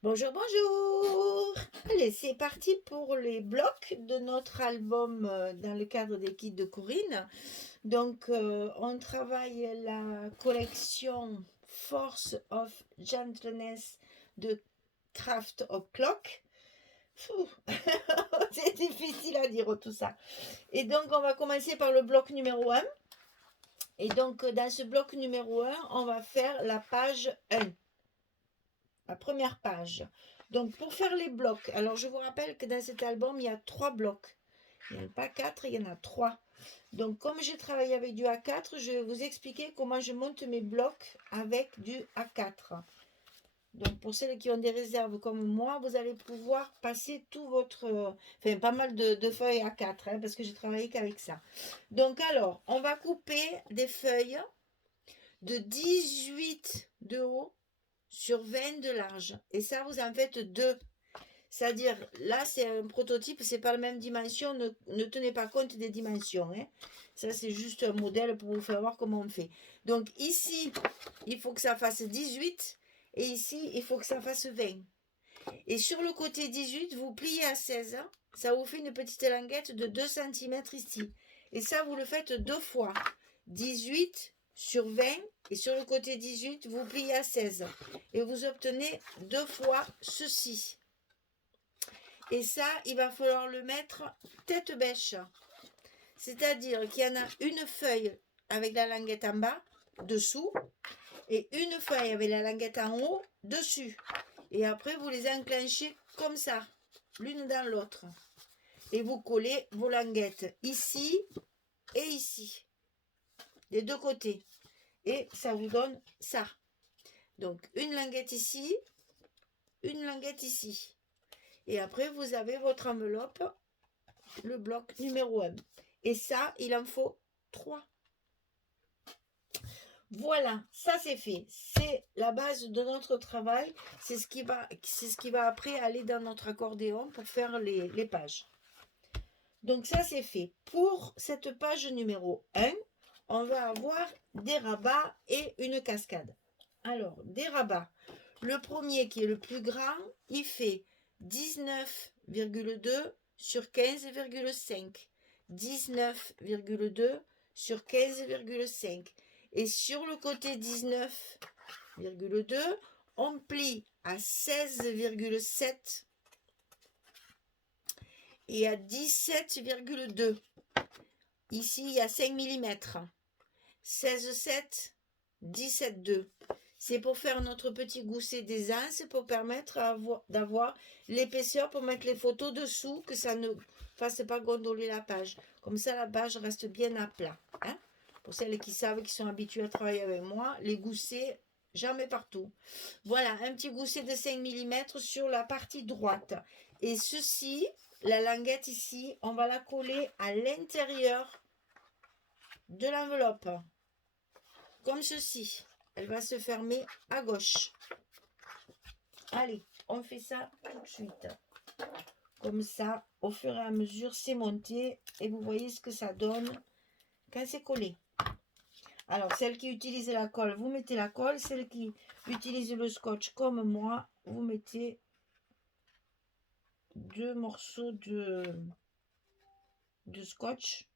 Bonjour, bonjour! Allez, c'est parti pour les blocs de notre album dans le cadre des kits de Corinne. Donc, on travaille la collection Force of Gentleness de Craft of Clock. Fou, c'est difficile à dire tout ça. Et donc, on va commencer par le bloc numéro 1. Et donc, dans ce bloc numéro 1, on va faire la page 1. La première page. Donc pour faire les blocs, alors je vous rappelle que dans cet album, il y a 3 blocs. Il n'y en a pas 4, il y en a 3. Donc comme j'ai travaillé avec du A4, je vais vous expliquer comment je monte mes blocs avec du A4. Donc pour celles qui ont des réserves comme moi, vous allez pouvoir passer tout votre... Enfin pas mal de feuilles A4, parce que j'ai travaillé qu'avec ça. Donc alors, on va couper des feuilles de 18 de haut sur 20 de large. Et ça, vous en faites 2. C'est-à-dire, là, c'est un prototype, c'est pas la même dimension, ne tenez pas compte des dimensions. Hein. Ça, c'est juste un modèle pour vous faire voir comment on fait. Donc, ici, il faut que ça fasse 18, et ici, il faut que ça fasse 20. Et sur le côté 18, vous pliez à 16, ça vous fait une petite languette de 2 cm ici. Et ça, vous le faites 2 fois. 18 sur 20, et sur le côté 18, vous pliez à 16. Et vous obtenez 2 fois ceci. Et ça, il va falloir le mettre tête bêche. C'est-à-dire qu'il y en a une feuille avec la languette en bas, dessous, et une feuille avec la languette en haut, dessus. Et après, vous les enclenchez comme ça, l'une dans l'autre. Et vous collez vos languettes ici et ici, des deux côtés. Et ça vous donne ça. Donc, une languette ici, une languette ici. Et après, vous avez votre enveloppe, le bloc numéro 1. Et ça, il en faut 3. Voilà, ça c'est fait. C'est la base de notre travail. C'est ce qui va après aller dans notre accordéon pour faire les pages. Donc ça c'est fait. Pour cette page numéro 1, on va avoir des rabats et une cascade. Alors, des rabats. Le premier qui est le plus grand, il fait 19,2 sur 15,5. 19,2 sur 15,5. Et sur le côté 19,2, on plie à 16,7 et à 17,2. Ici, il y a 5 mm. 16,7, 17,2. C'est pour faire notre petit gousset des anses, pour permettre d'avoir l'épaisseur pour mettre les photos dessous, que ça ne fasse pas gondoler la page. Comme ça, la page reste bien à plat. Hein? Pour celles qui savent, qui sont habituées à travailler avec moi, les goussets, jamais partout. Voilà, un petit gousset de 5 mm sur la partie droite. Et ceci, la languette ici, on va la coller à l'intérieur de l'enveloppe. Comme ceci. Elle va se fermer à gauche. Allez, on fait ça tout de suite. Comme ça, au fur et à mesure, c'est monté. Et vous voyez ce que ça donne quand c'est collé. Alors, celle qui utilise la colle, vous mettez la colle. Celle qui utilise le scotch comme moi, vous mettez 2 morceaux de scotch.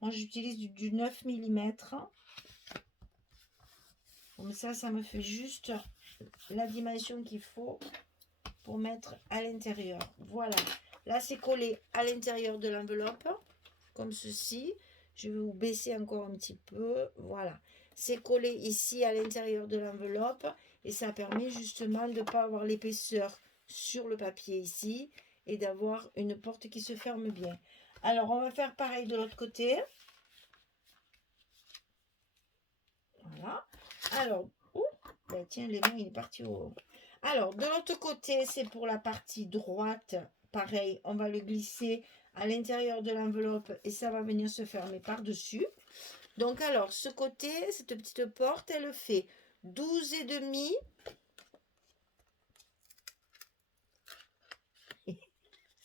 Moi, j'utilise du 9 mm. Comme ça me fait juste la dimension qu'il faut pour mettre à l'intérieur. Voilà. Là, c'est collé à l'intérieur de l'enveloppe, comme ceci. Je vais vous baisser encore un petit peu. Voilà. C'est collé ici à l'intérieur de l'enveloppe et ça permet justement de ne pas avoir l'épaisseur sur le papier ici et d'avoir une porte qui se ferme bien. Alors, on va faire pareil de l'autre côté. Voilà. Alors, ben tiens, l'élément il est parti au haut. Alors, de l'autre côté, c'est pour la partie droite. Pareil, on va le glisser à l'intérieur de l'enveloppe et ça va venir se fermer par-dessus. Donc, alors, ce côté, cette petite porte, elle fait 12,5.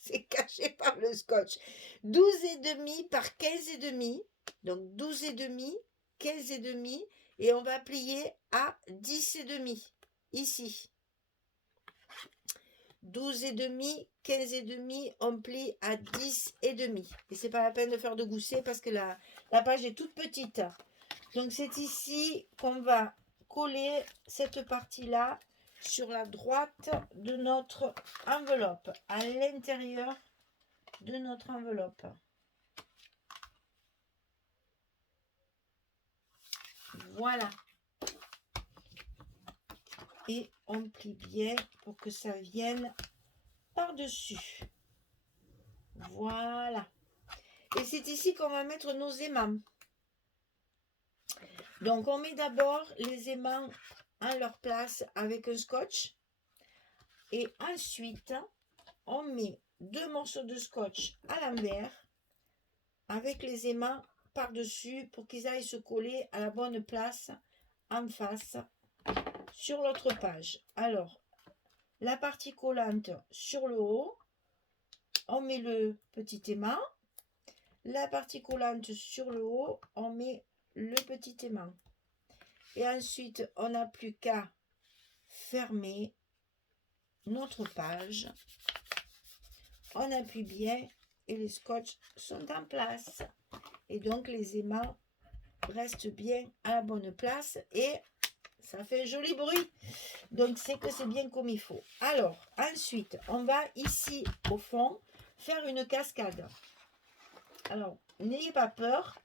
C'est caché par le scotch. 12,5 par 15,5. Donc, 12,5, 15,5. Et on va plier à 10,5 ici. 12 et demi, 15 et demi, on plie à 10 et demi. Et c'est pas la peine de faire de gousset parce que la page est toute petite. Donc c'est ici qu'on va coller cette partie-là sur la droite de notre enveloppe, à l'intérieur de notre enveloppe. Voilà. Et on plie bien pour que ça vienne par-dessus. Voilà. Et c'est ici qu'on va mettre nos aimants. Donc on met d'abord les aimants à leur place avec un scotch. Et ensuite, on met 2 morceaux de scotch à l'envers avec les aimants par-dessus pour qu'ils aillent se coller à la bonne place en face sur l'autre page. Alors, la partie collante sur le haut, on met le petit aimant. La partie collante sur le haut, on met le petit aimant. Et ensuite, on n'a plus qu'à fermer notre page. On appuie bien et les scotch sont en place. Et donc, les aimants restent bien à la bonne place et ça fait un joli bruit. Donc, c'est que c'est bien comme il faut. Alors, ensuite, on va ici, au fond, faire une cascade. Alors, n'ayez pas peur.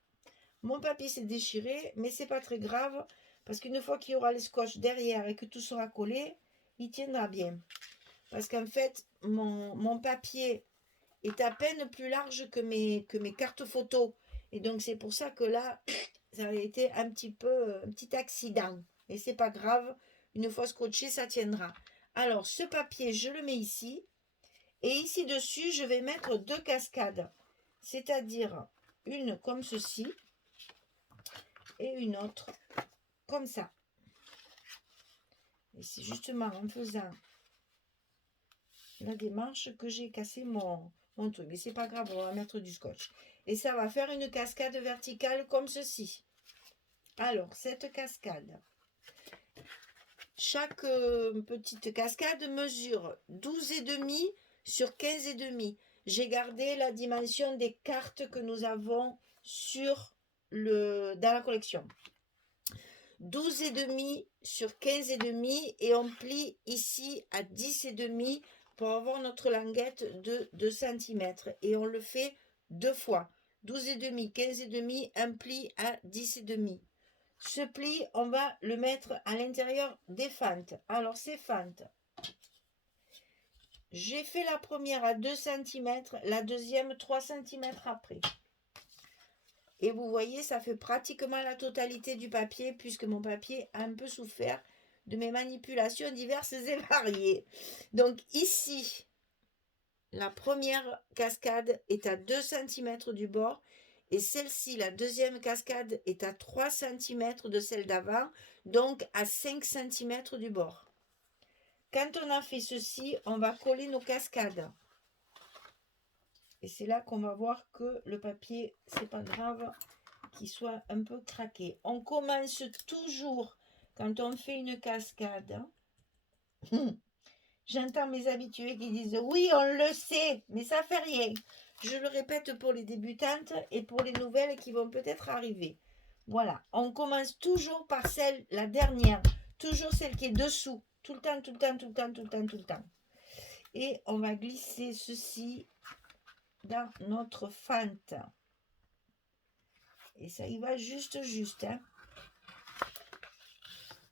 Mon papier s'est déchiré, mais c'est pas très grave. Parce qu'une fois qu'il y aura les scotch derrière et que tout sera collé, il tiendra bien. Parce qu'en fait, mon papier est à peine plus large que mes cartes photos. Et donc, c'est pour ça que là, ça a été un petit accident. Et c'est pas grave. Une fois scotché, ça tiendra. Alors, ce papier, je le mets ici. Et ici dessus, je vais mettre 2 cascades. C'est-à-dire une comme ceci. Et une autre comme ça. Et c'est justement en faisant la démarche que j'ai cassé mon truc. Mais c'est pas grave, on va mettre du scotch. Et ça va faire une cascade verticale comme ceci. Alors, cette cascade, chaque petite cascade mesure 12 et demi sur 15 et demi. J'ai gardé la dimension des cartes que nous avons dans la collection. 12 et demi sur 15 et demi et on plie ici à 10 et demi pour avoir notre languette de 2 cm. Et on le fait 2 fois. 12 et demi, 15 et demi, un pli à 10 et demi. Ce pli, on va le mettre à l'intérieur des fentes. Alors, ces fentes, j'ai fait la première à 2 cm, la deuxième 3 cm après. Et vous voyez, ça fait pratiquement la totalité du papier, puisque mon papier a un peu souffert de mes manipulations diverses et variées. Donc ici, la première cascade est à 2 cm du bord. Et celle-ci, la deuxième cascade, est à 3 cm de celle d'avant, donc à 5 cm du bord. Quand on a fait ceci, on va coller nos cascades. Et c'est là qu'on va voir que le papier, c'est pas grave qu'il soit un peu craqué. On commence toujours, quand on fait une cascade, j'entends mes habitués qui disent « Oui, on le sait, mais ça fait rien ». Je le répète pour les débutantes et pour les nouvelles qui vont peut-être arriver. Voilà, on commence toujours par la dernière, toujours celle qui est dessous, tout le temps, tout le temps, tout le temps, tout le temps, tout le temps. Et on va glisser ceci dans notre fente. Et ça y va juste. Hein.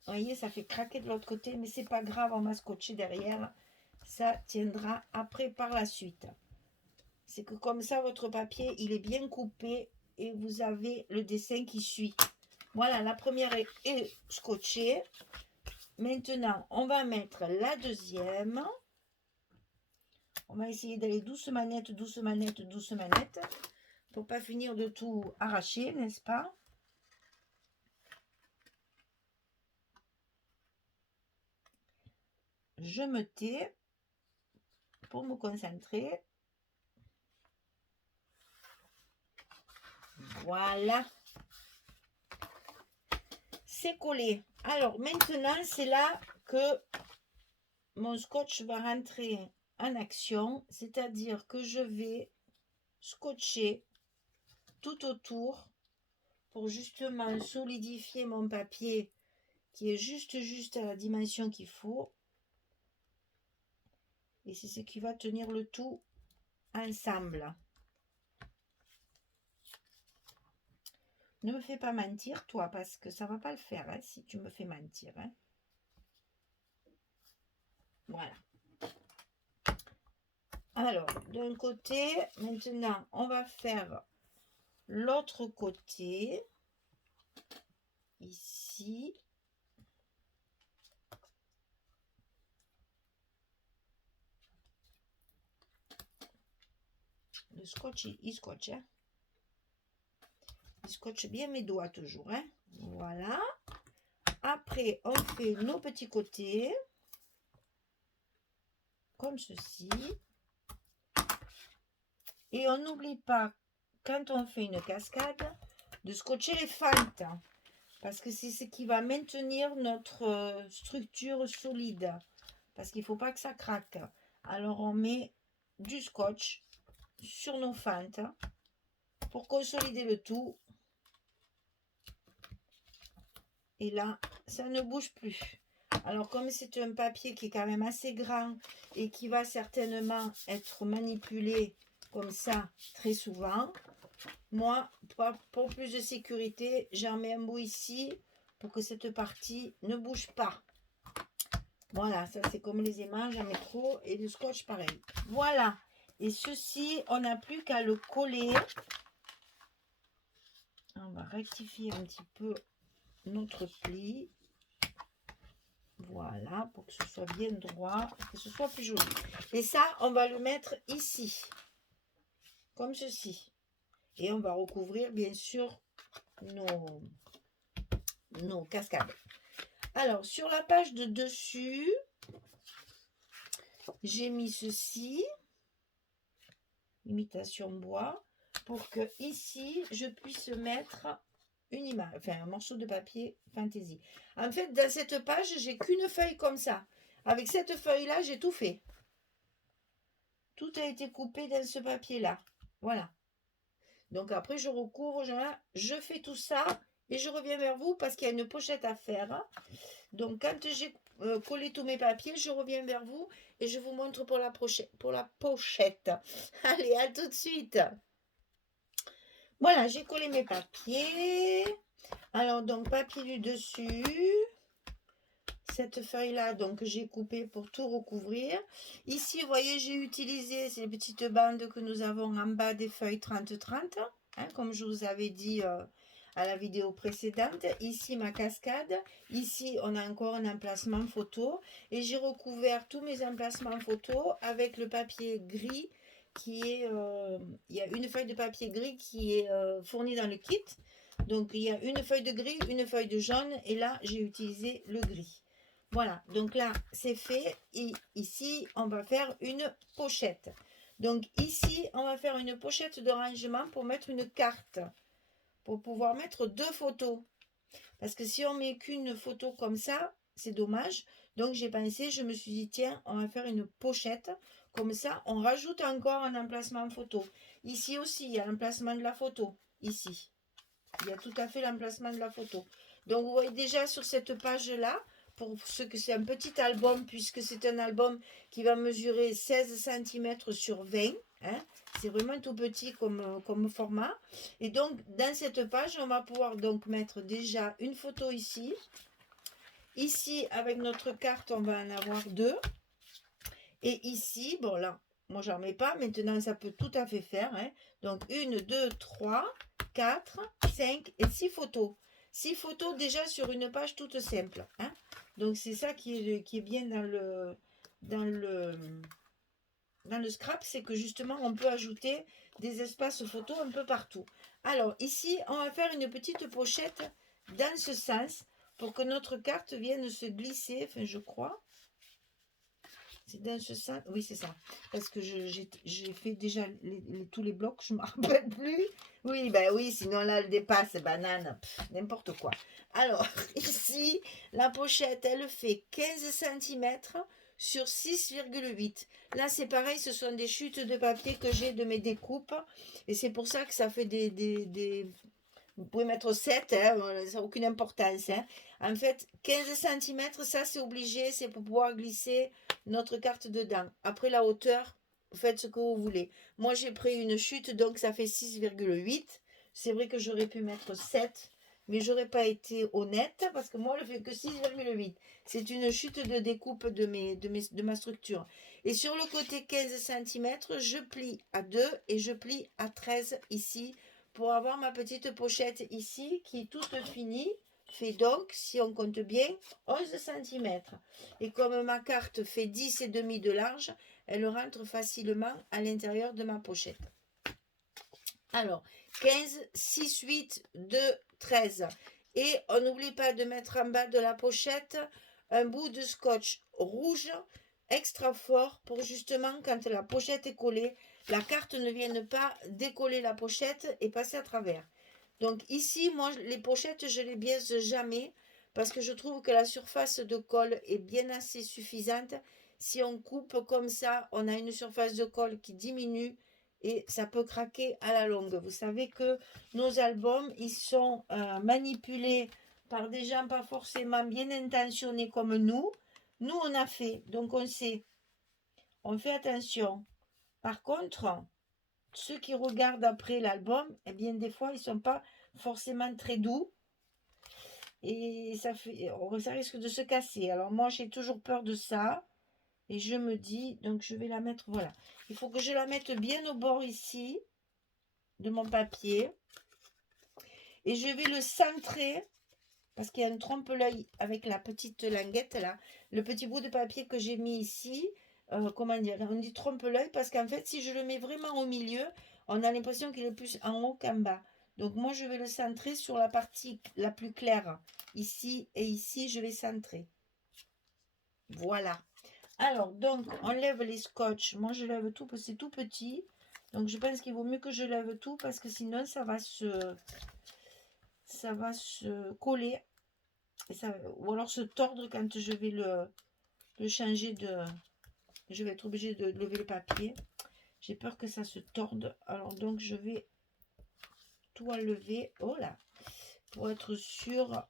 Vous voyez, ça fait craquer de l'autre côté, mais c'est pas grave, on va scotcher derrière. Ça tiendra après par la suite. C'est que comme ça, votre papier, il est bien coupé et vous avez le dessin qui suit. Voilà, la première est scotchée. Maintenant, on va mettre la deuxième. On va essayer d'aller douce manette, douce manette, douce manette. Pour pas finir de tout arracher, n'est-ce pas? Je me tais pour me concentrer. Voilà. C'est collé. Alors maintenant, c'est là que mon scotch va rentrer en action, c'est-à-dire que je vais scotcher tout autour pour justement solidifier mon papier qui est juste à la dimension qu'il faut. Et c'est ce qui va tenir le tout ensemble. Ne me fais pas mentir, toi, parce que ça va pas le faire hein, si tu me fais mentir. Hein. Voilà. Alors, d'un côté, maintenant, on va faire l'autre côté. Ici. Le scotch, il scotche. Hein. Il scotche bien mes doigts toujours. Hein. Voilà. Après, on fait nos petits côtés. Comme ceci. Et on n'oublie pas, quand on fait une cascade, de scotcher les fentes. Parce que c'est ce qui va maintenir notre structure solide. Parce qu'il ne faut pas que ça craque. Alors on met du scotch sur nos fentes pour consolider le tout. Et là, ça ne bouge plus. Alors comme c'est un papier qui est quand même assez grand et qui va certainement être manipulé comme ça très souvent, moi, pour plus de sécurité, j'en mets un bout ici pour que cette partie ne bouge pas. Voilà, ça c'est comme les aimants, j'en mets trop et le scotch pareil. Voilà, et ceci, on n'a plus qu'à le coller. On va rectifier un petit peu notre pli. Voilà, pour que ce soit bien droit, que ce soit plus joli. Et ça, on va le mettre ici, comme ceci. Et on va recouvrir, bien sûr, nos cascades. Alors, sur la page de dessus, j'ai mis ceci, imitation bois, pour que ici, je puisse mettre une image, enfin un morceau de papier fantaisie. En fait, dans cette page, j'ai qu'une feuille comme ça. Avec cette feuille-là, j'ai tout fait. Tout a été coupé dans ce papier-là. Voilà. Donc après, je recouvre, je fais tout ça et je reviens vers vous parce qu'il y a une pochette à faire. Donc quand j'ai collé tous mes papiers, je reviens vers vous et je vous montre pour la pochette. Allez, à tout de suite. Voilà, j'ai collé mes papiers. Alors, donc, papier du dessus. Cette feuille-là, donc, j'ai coupé pour tout recouvrir. Ici, vous voyez, j'ai utilisé ces petites bandes que nous avons en bas des feuilles 30-30. Hein, comme je vous avais dit à la vidéo précédente. Ici, ma cascade. Ici, on a encore un emplacement photo. Et j'ai recouvert tous mes emplacements photo avec le papier gris qui est... il y a une feuille de papier gris qui est fournie dans le kit. Donc, il y a une feuille de gris, une feuille de jaune. Et là, j'ai utilisé le gris. Voilà, donc là, c'est fait. Et ici, on va faire une pochette. Donc ici, on va faire une pochette de rangement pour mettre une carte. Pour pouvoir mettre deux photos. Parce que si on met qu'une photo comme ça, c'est dommage. Donc j'ai pensé, je me suis dit, tiens, on va faire une pochette. Comme ça, on rajoute encore un emplacement photo. Ici aussi, il y a l'emplacement de la photo. Ici. Il y a tout à fait l'emplacement de la photo. Donc vous voyez déjà sur cette page-là, pour ce que c'est un petit album, puisque c'est un album qui va mesurer 16 cm sur 20. Hein, c'est vraiment tout petit comme format. Et donc, dans cette page, on va pouvoir donc mettre déjà une photo ici. Ici, avec notre carte, on va en avoir deux. Et ici, bon là, moi, j'en mets pas. Maintenant, ça peut tout à fait faire. Hein. Donc, 1, 2, 3, 4, 5 et 6 photos. 6 photos déjà sur une page toute simple. Hein. Donc, c'est ça qui est bien dans le scrap, c'est que justement, on peut ajouter des espaces photos un peu partout. Alors, ici, on va faire une petite pochette dans ce sens pour que notre carte vienne se glisser, enfin, je crois. C'est dans ce sens, oui, c'est ça. Parce que j'ai fait déjà tous les blocs, je ne me rappelle plus. Oui, ben oui, sinon là, elle dépasse, banane, n'importe quoi. Alors, ici, la pochette, elle fait 15 cm sur 6,8. Là, c'est pareil, ce sont des chutes de papier que j'ai de mes découpes. Et c'est pour ça que ça fait Vous pouvez mettre 7, hein, ça n'a aucune importance. Hein. En fait, 15 cm, ça c'est obligé, c'est pour pouvoir glisser notre carte dedans. Après la hauteur, vous faites ce que vous voulez. Moi, j'ai pris une chute, donc ça fait 6,8. C'est vrai que j'aurais pu mettre 7, mais j'aurais pas été honnête parce que moi, je fais que 6,8. C'est une chute de découpe de ma structure. Et sur le côté 15 cm, je plie à 2 et je plie à 13 ici pour avoir ma petite pochette ici qui toute finie fait donc, si on compte bien, 11 cm. Et comme ma carte fait 10 et demi de large, elle rentre facilement à l'intérieur de ma pochette. Alors, 15, 6, 8, 2, 13. Et on n'oublie pas de mettre en bas de la pochette un bout de scotch rouge extra fort pour justement quand la pochette est collée, la carte ne vienne pas décoller la pochette et passer à travers. Donc ici, moi, les pochettes, je les biaise jamais parce que je trouve que la surface de colle est bien assez suffisante. Si on coupe comme ça, on a une surface de colle qui diminue et ça peut craquer à la longue. Vous savez que nos albums, ils sont manipulés par des gens pas forcément bien intentionnés comme nous. Nous, on a fait, donc on sait. On fait attention. Par contre, ceux qui regardent après l'album, eh bien, des fois, ils ne sont pas forcément très doux. Et ça risque de se casser. Alors, moi, j'ai toujours peur de ça. Et je me dis, donc je vais la mettre, voilà. Il faut que je la mette bien au bord ici de mon papier. Et je vais le centrer, parce qu'il y a une trompe-l'œil avec la petite languette là. Le petit bout de papier que j'ai mis ici, comment dire, on dit trompe-l'œil parce qu'en fait, si je le mets vraiment au milieu, on a l'impression qu'il est plus en haut qu'en bas. Donc moi, je vais le centrer sur la partie la plus claire. Ici et ici, je vais centrer. Voilà. Alors, donc, on lève les scotch. Moi, je lève tout parce que c'est tout petit. Donc, je pense qu'il vaut mieux que je lève tout parce que sinon, ça va se coller. Et ça, ou alors se tordre quand je vais le changer de... Je vais être obligée de lever le papier. J'ai peur que ça se torde. Alors, donc, je vais tout enlever. Oh là! Pour être sûr.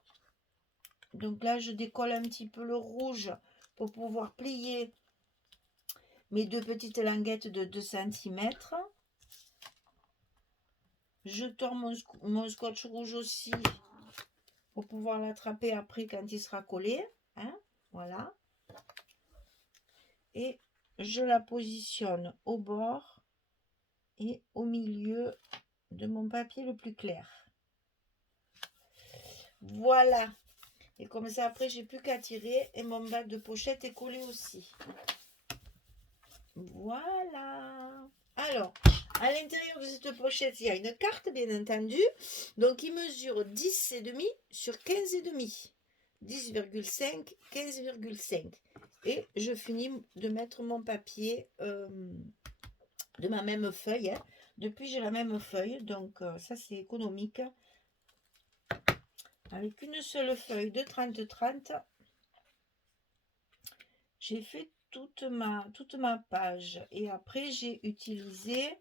Donc là, je décolle un petit peu le rouge pour pouvoir plier mes deux petites languettes de 2 cm. Je tords mon scotch rouge aussi pour pouvoir l'attraper après quand il sera collé. Hein, voilà. Et je la positionne au bord et au milieu de mon papier le plus clair. Voilà. Et comme ça, après, j'ai plus qu'à tirer et mon bas de pochette est collé aussi. Voilà. Alors, à l'intérieur de cette pochette, il y a une carte, bien entendu. Donc, il mesure 10,5 sur 15,5. 10,5, 15,5. Et je finis de mettre mon papier de ma même feuille. Hein. Depuis, j'ai la même feuille. Donc, ça, c'est économique. Avec une seule feuille de 30-30, j'ai fait toute ma page. Et après, j'ai utilisé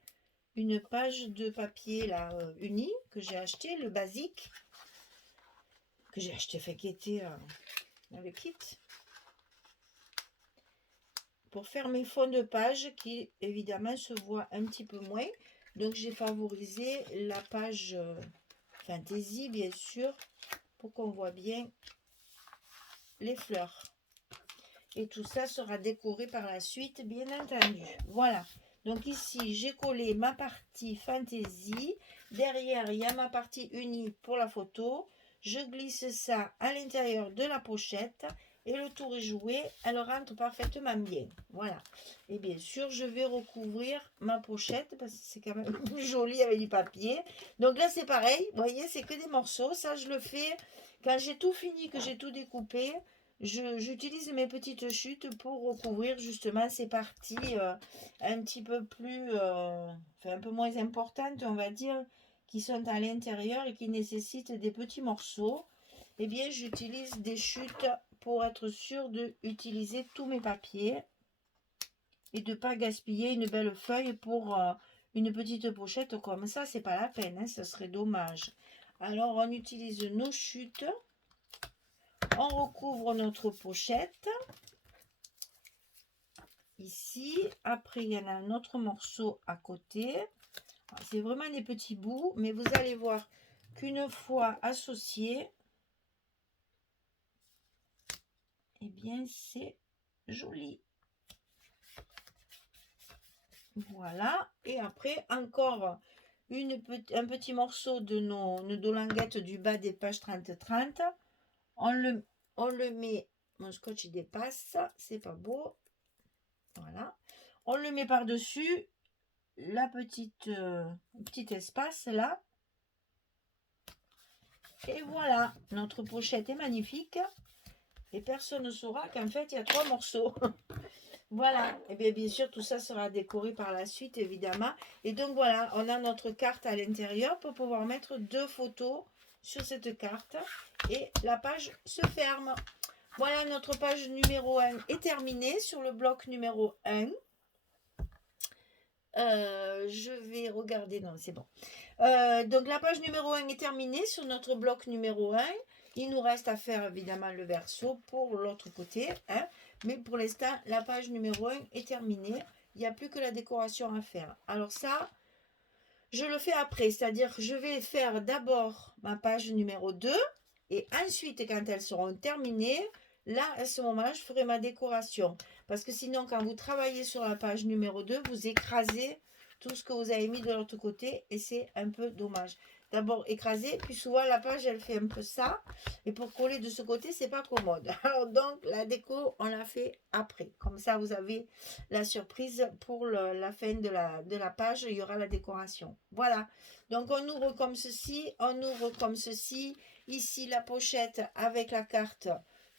une page de papier là, uni que j'ai acheté, le basique. Que j'ai acheté, fait qui était dans le kit. Pour faire mes fonds de page qui, évidemment, se voient un petit peu moins. Donc, j'ai favorisé la page Fantasy, bien sûr, pour qu'on voit bien les fleurs. Et tout ça sera décoré par la suite, bien entendu. Voilà. Donc ici, j'ai collé ma partie Fantasy. Derrière, il y a ma partie unie pour la photo. Je glisse ça à l'intérieur de la pochette. Et le tour est joué. Elle rentre parfaitement bien. Voilà. Et bien sûr, je vais recouvrir ma pochette parce que c'est quand même plus joli avec du papier. Donc là, c'est pareil. Vous voyez, c'est que des morceaux. Ça, je le fais quand j'ai tout fini, que j'ai tout découpé. J'utilise mes petites chutes pour recouvrir justement ces parties un petit peu plus, enfin un peu moins importantes, on va dire, qui sont à l'intérieur et qui nécessitent des petits morceaux. Eh bien, j'utilise des chutes pour être sûr d'utiliser tous mes papiers et de ne pas gaspiller une belle feuille pour une petite pochette comme ça. C'est pas la peine, hein, ça serait dommage. Alors, on utilise nos chutes. On recouvre notre pochette. Ici. Après, il y en a un autre morceau à côté. C'est vraiment des petits bouts, mais vous allez voir qu'une fois associé, eh bien, c'est joli. Voilà. Et après, encore un petit morceau de nos languettes du bas des pages 30-30. On le met, mon scotch il dépasse, c'est pas beau. Voilà. On le met par-dessus la petit espace là. Et voilà, notre pochette est magnifique. Et personne ne saura qu'en fait, il y a 3 morceaux. Voilà. Et bien sûr, tout ça sera décoré par la suite, évidemment. Et donc, voilà, on a notre carte à l'intérieur pour pouvoir mettre 2 photos sur cette carte. Et la page se ferme. Voilà, notre page numéro 1 est terminée sur le bloc numéro 1. Je vais regarder, non, c'est bon. Donc, la page numéro 1 est terminée sur notre bloc numéro 1. Il nous reste à faire évidemment le verso pour l'autre côté. Hein. Mais pour l'instant, la page numéro 1 est terminée. Il n'y a plus que la décoration à faire. Alors ça, je le fais après. C'est-à-dire que je vais faire d'abord ma page numéro 2. Et ensuite, quand elles seront terminées, là, à ce moment, je ferai ma décoration. Parce que sinon, quand vous travaillez sur la page numéro 2, vous écrasez tout ce que vous avez mis de l'autre côté. Et c'est un peu dommage. D'abord écraser, puis souvent la page, elle fait un peu ça. Et pour coller de ce côté, c'est pas commode. Alors donc, la déco, on la fait après. Comme ça, vous avez la surprise pour la fin de la page. Il y aura la décoration. Voilà. Donc, on ouvre comme ceci. On ouvre comme ceci. Ici, la pochette avec la carte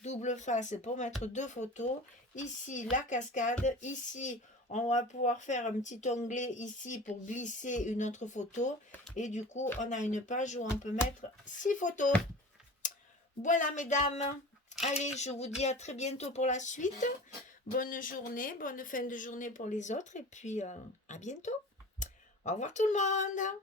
double face pour mettre 2 photos. Ici, la cascade. Ici, on va pouvoir faire un petit onglet ici pour glisser une autre photo. Et du coup, on a une page où on peut mettre 6 photos. Voilà, mesdames. Allez, je vous dis à très bientôt pour la suite. Bonne journée, bonne fin de journée pour les autres. Et puis, à bientôt. Au revoir tout le monde.